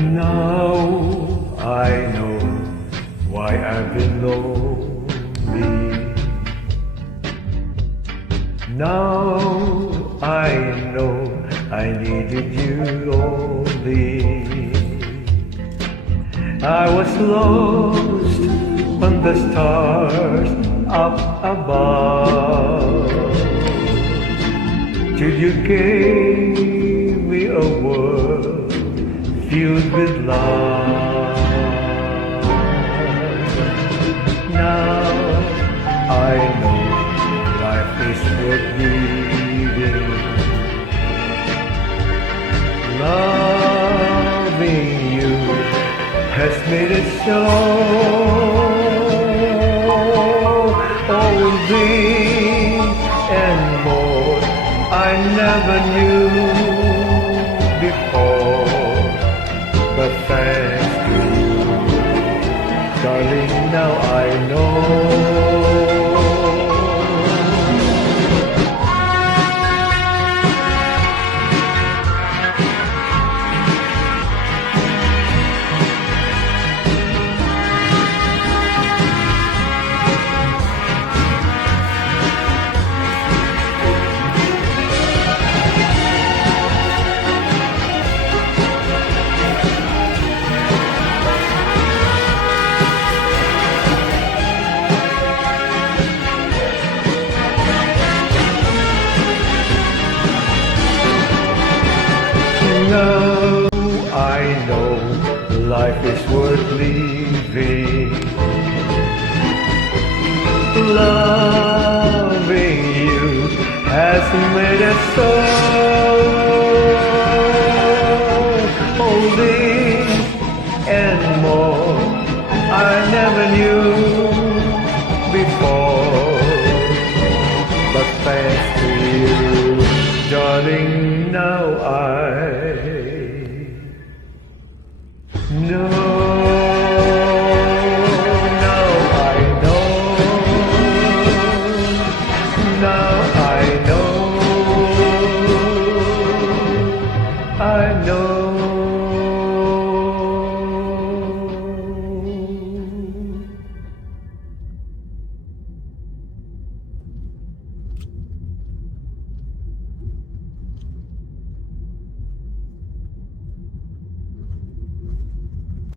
Now I know why I've been lonely. Now I know I needed you only. I was lost when the stars up above, till you gave me a world filled with love. Now I know life is worth living. Loving you has made it so. All this and more I never knew before, but thanks to you, darling, now I know. Now I know life is worth living. Loving you has made us so. All this and